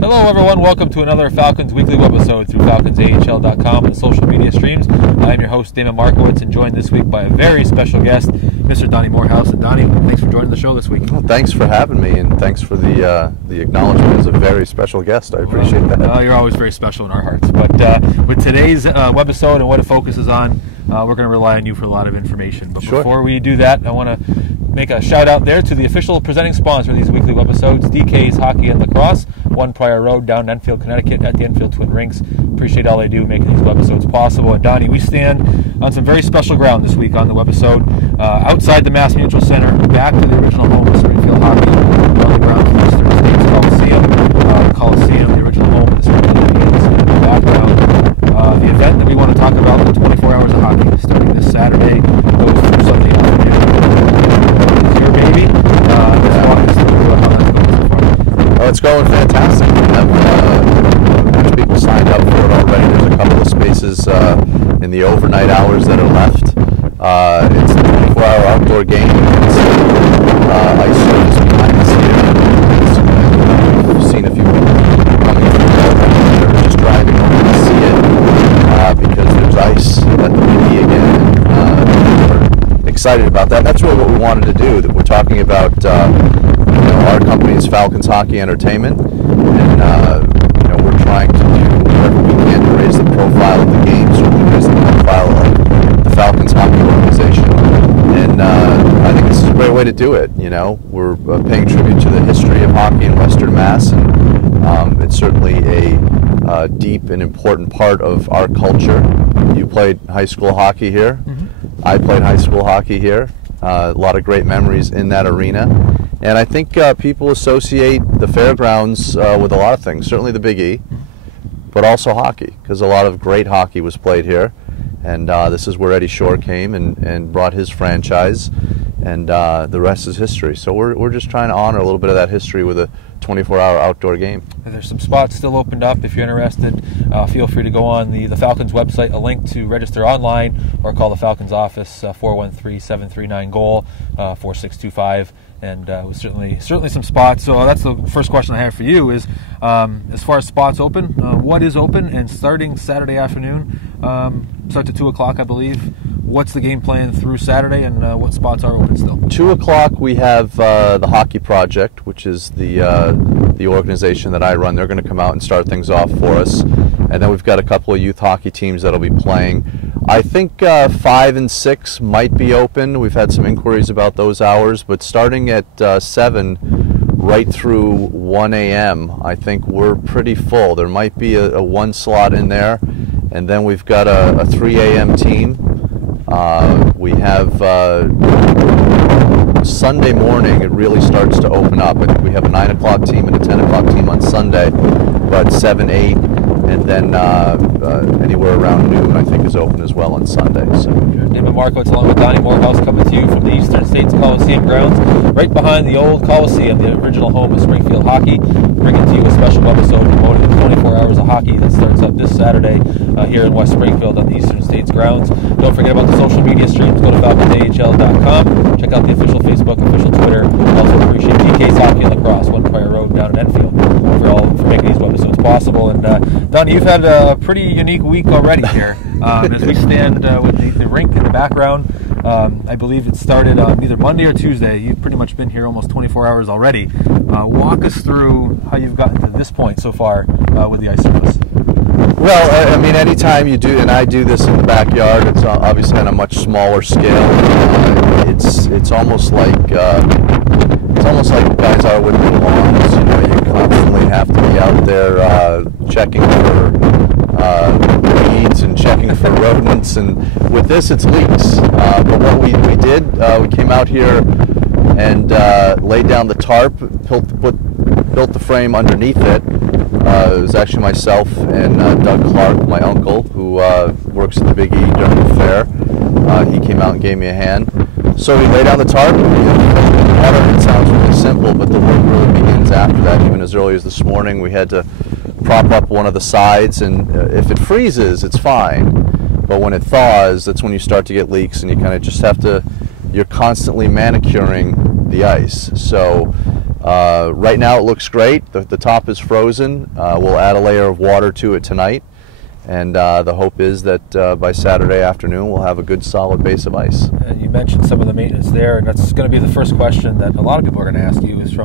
Hello everyone, welcome to another Falcons Weekly Webisode through FalconsAHL.com and social media streams. I am your host, Damon Markowitz, and joined this week by a very special guest, Mr. Donnie Moorhouse. And Donnie, thanks for joining the show this week. Well, thanks for having me, and thanks for the acknowledgement as a very special guest. I appreciate that. You're always very special in our hearts. But with today's webisode and what it focuses on, we're going to rely on you for a lot of information. But before we do that, I want to make a shout out there to the official presenting sponsor of these weekly webisodes, DK's Hockey and Lacrosse, 1 Prior Road, down in Enfield, Connecticut, at the Enfield Twin Rinks. Appreciate all they do making these webisodes possible. And Donnie, we stand on some very special ground this week on the webisode, outside the Mass Mutual Center, back to the original home of Springfield Hockey, on the grounds of the Eastern States Coliseum. The Coliseum, the original home of the Springfield Indians. In the background, the event that we want to talk about, the 24 Hours of Hockey, starting this Saturday, goes through Sunday afternoon. It's your baby. Let's walk us through how that's going so far. Oh, it's going fantastic. We have a bunch of people signed up for it already. There's a couple of spaces in the overnight hours that are left. It's a 24-hour outdoor game. It's ice surface behind the stadium. I've seen a few people coming from the they're just driving over to see it because there's ice at the Big E again. We're excited about that. That's really what we wanted to do. That we're talking about our company is Falcons Hockey Entertainment, and we're trying to do whatever we can to raise the profile of the game, certainly raise the profile of the Falcons Hockey Organization. And I think this is a great way to do it. We're paying tribute to the history of hockey in Western Mass, and it's certainly a deep and important part of our culture. You played high school hockey here. Mm-hmm. I played high school hockey here. A lot of great memories in that arena. And I think people associate the fairgrounds with a lot of things, certainly the Big E, but also hockey, because a lot of great hockey was played here. And this is where Eddie Shore came and brought his franchise, and the rest is history. So we're just trying to honor a little bit of that history with a 24-hour outdoor game. There's some spots still opened up. If you're interested, feel free to go on the Falcons website, a link to register online, or call the Falcons office, 413-739-GOAL, 4625. And with certainly some spots. So that's the first question I have for you is, as far as spots open, what is open? And starting Saturday afternoon, starts at 2 o'clock, I believe. What's the game plan through Saturday, and what spots are open still? 2 o'clock we have the Hockey Project, which is the organization that I run. They're going to come out and start things off for us. And then we've got a couple of youth hockey teams that'll be playing. I think 5 and 6 might be open. We've had some inquiries about those hours, but starting at 7 right through 1 a.m., I think we're pretty full. There might be a 1 slot in there, and then we've got a 3 a.m. team. We have Sunday morning, it really starts to open up. I think we have a 9 o'clock team and a 10 o'clock team on Sunday, but 7, 8, and then anywhere around noon, I think, is open as well on Sunday. So. Damon Markowitz along with Donnie Moorhouse coming to you from the Eastern States Coliseum grounds, right behind the old Coliseum, the original home of Springfield Hockey, bringing to you a special episode promoting the 24 Hours of Hockey that starts up this Saturday here in West Springfield on the Eastern States grounds. Don't forget about the social media streams. Go to FalconsAHL.com. Check out the official Facebook, official Twitter. Also appreciate DK's Hockey and Lacrosse, 1 Prior Road down in Enfield, for making these webisodes possible. And Donnie, you've had a pretty unique week already here. As we stand with the rink in the background, I believe it started on either Monday or Tuesday. You've pretty much been here almost 24 hours already. Walk us through how you've gotten to this point so far with the ice surface. Well, I mean, anytime you do, and I do this in the backyard, it's obviously on a much smaller scale. It's almost like guys are with their lawns. You constantly have to be out there checking for weeds and checking for rodents, and with this it's leaks. But what we did, we came out here and laid down the tarp, built the frame underneath it. It was actually myself and Doug Clark, my uncle, who works at the Big E during the fair. He came out and gave me a hand. So we laid down the tarp. It sounds really simple, but the work really begins after that. Even as early as this morning, we had to prop up one of the sides, and if it freezes, it's fine. But when it thaws, that's when you start to get leaks, and you kind of just have to, you're constantly manicuring the ice. So Right now it looks great. The top is frozen. We'll add a layer of water to it tonight. And the hope is that by Saturday afternoon we'll have a good solid base of ice. And you mentioned some of the maintenance there, and that's going to be the first question that a lot of people are going to ask you is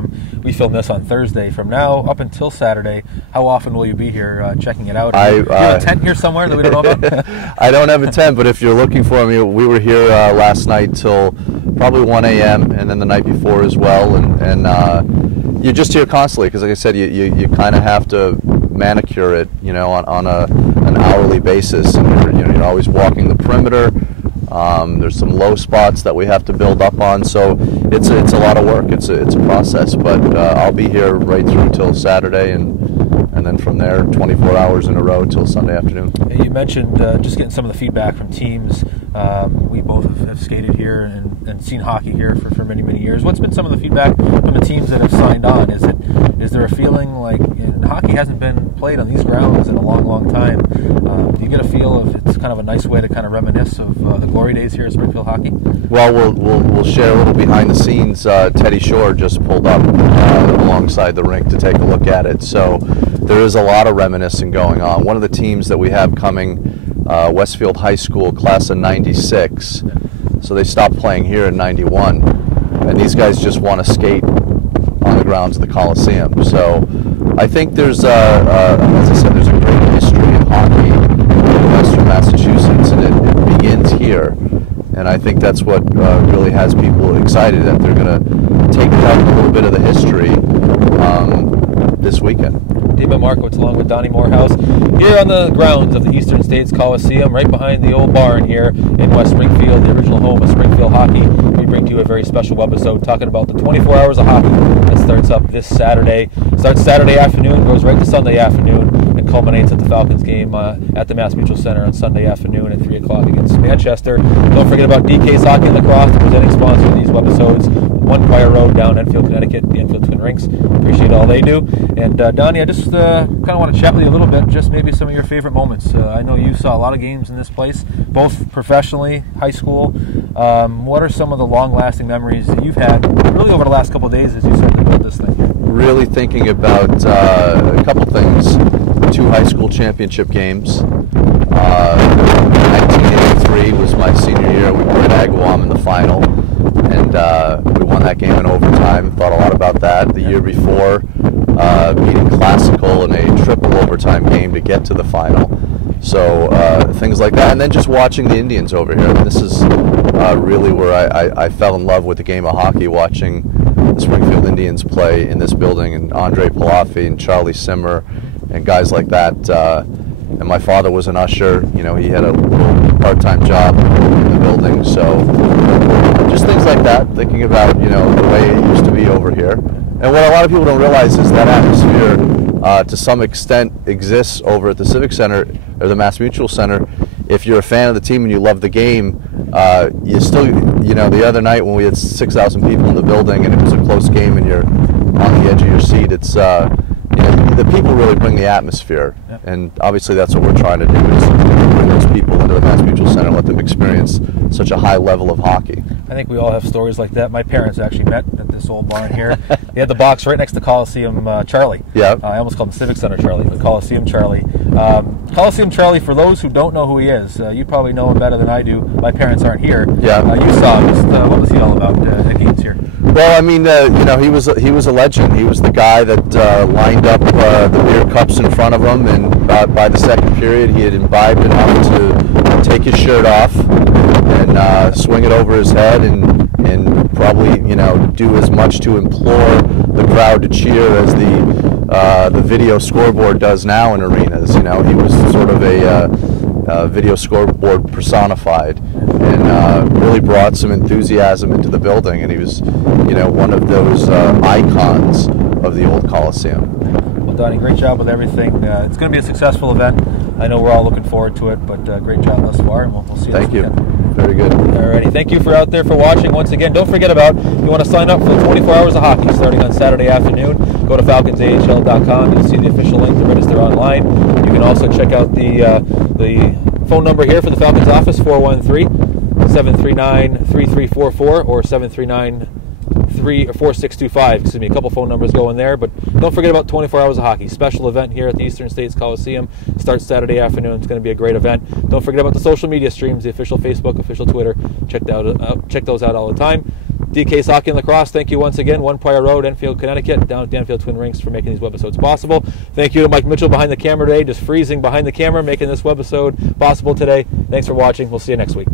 we filmed this on Thursday, from now up until Saturday, how often will you be here checking it out? Do you have a tent here somewhere that we don't know about? I don't have a tent, but if you're looking for me, we were here last night till probably 1 a.m. and then the night before as well, and you're just here constantly because, like I said, you kind of have to manicure it, on an hourly basis, and you're always walking the perimeter. There's some low spots that we have to build up on, so it's a lot of work. It's a process, but I'll be here right through till Saturday, and then from there 24 hours in a row till Sunday afternoon. You mentioned just getting some of the feedback from teams. We both have skated here and seen hockey here for many years. What's been some of the feedback from the teams that have signed on? Is there a feeling like hockey hasn't been played on these grounds in a long time? Do you get a feel of it's kind of a nice way to kind of reminisce of the glory days here at Springfield hockey? Well, we'll share a little behind the scenes. Teddy Shore just pulled up alongside the rink to take a look at it. So there is a lot of reminiscing going on. One of the teams that we have coming, Westfield High School, class of '96. So they stopped playing here in '91, and these guys just want to skate on the grounds of the Coliseum. So I think there's, as I said, there's a great history of hockey in Western Massachusetts, and it begins here. And I think that's what really has people excited, that they're going to take out a little bit of the history this weekend. Dima Markowitz along with Donnie Moorhouse here on the grounds of the Eastern States Coliseum, right behind the old barn here in West Springfield, the original home of Springfield hockey. We bring to you a very special webisode talking about the 24 hours of hockey that starts up this Saturday. Starts Saturday afternoon, goes right to Sunday afternoon, and culminates at the Falcons game at the Mass Mutual Center on Sunday afternoon at 3 o'clock against Manchester. Don't forget about DK's Hockey and Lacrosse, the presenting sponsor of these webisodes. 1 Prior Road down Enfield, Connecticut, the Enfield Twin Rinks. Appreciate all they do. And Donnie, I just kind of want to chat with you a little bit, just maybe some of your favorite moments. I know you saw a lot of games in this place, both professionally, high school. What are some of the long-lasting memories that you've had really over the last couple of days as you started to build this thing here? Really thinking about a couple things. 2 high school championship games. 1983 was my senior year. We were at Agawam in the final, and we won that game in overtime. Thought a lot about that. The year before, beating Classical in a triple overtime game to get to the final. So things like that, and then just watching the Indians over here. This is really where I fell in love with the game of hockey, watching the Springfield Indians play in this building, and Andre Palafi and Charlie Simmer and guys like that. And my father was an usher. He had a little part-time job in the building. So just things like that, thinking about, the way it used to be over here. And what a lot of people don't realize is that atmosphere, to some extent, exists over at the Civic Center or the Mass Mutual Center. If you're a fan of the team and you love the game, you still, the other night when we had 6,000 people in the building and it was a close game and you're on the edge of your seat, it's, the people really bring the atmosphere. Yep. And obviously that's what we're trying to do, is bring those people into the Mass Mutual Center and let them experience such a high level of hockey. I think we all have stories like that. My parents actually met at this old barn here. They had the box right next to Coliseum Charlie. Yeah. I almost called him Civic Center Charlie, but Coliseum Charlie. Coliseum Charlie, for those who don't know who he is, you probably know him better than I do. My parents aren't here. Yeah. You saw him. Just, what was he all about at games here? Well, I mean, he was a legend. He was the guy that lined up the beer cups in front of him, and by the second period, he had imbibed enough to take his shirt off and swing it over his head, and probably do as much to implore the crowd to cheer as the video scoreboard does now in arenas. He was sort of a video scoreboard personified, and really brought some enthusiasm into the building, and he was one of those icons of the old Coliseum. Well, Donnie, great job with everything. It's going to be a successful event. I know we're all looking forward to it, but great job thus far, and we'll see you Thank this you. weekend. Very good. Alrighty, thank you for out there for watching. Once again, don't forget about, if you want to sign up for the 24 hours of hockey starting on Saturday afternoon, go to falconsahl.com. You'll see the official link to register online. You can also check out the phone number here for the Falcons office, 413-739-3344 or 739 4625. Excuse me, a couple phone numbers going there. But don't forget about 24 Hours of Hockey. Special event here at the Eastern States Coliseum. Starts Saturday afternoon. It's going to be a great event. Don't forget about the social media streams, the official Facebook, official Twitter. Check those out all the time. DK's Hockey and Lacrosse, thank you once again. One Prior Road, Enfield, Connecticut, down at the Enfield Twin Rinks for making these webisodes possible. Thank you to Mike Mitchell behind the camera today, just freezing behind the camera, making this webisode possible today. Thanks for watching. We'll see you next week.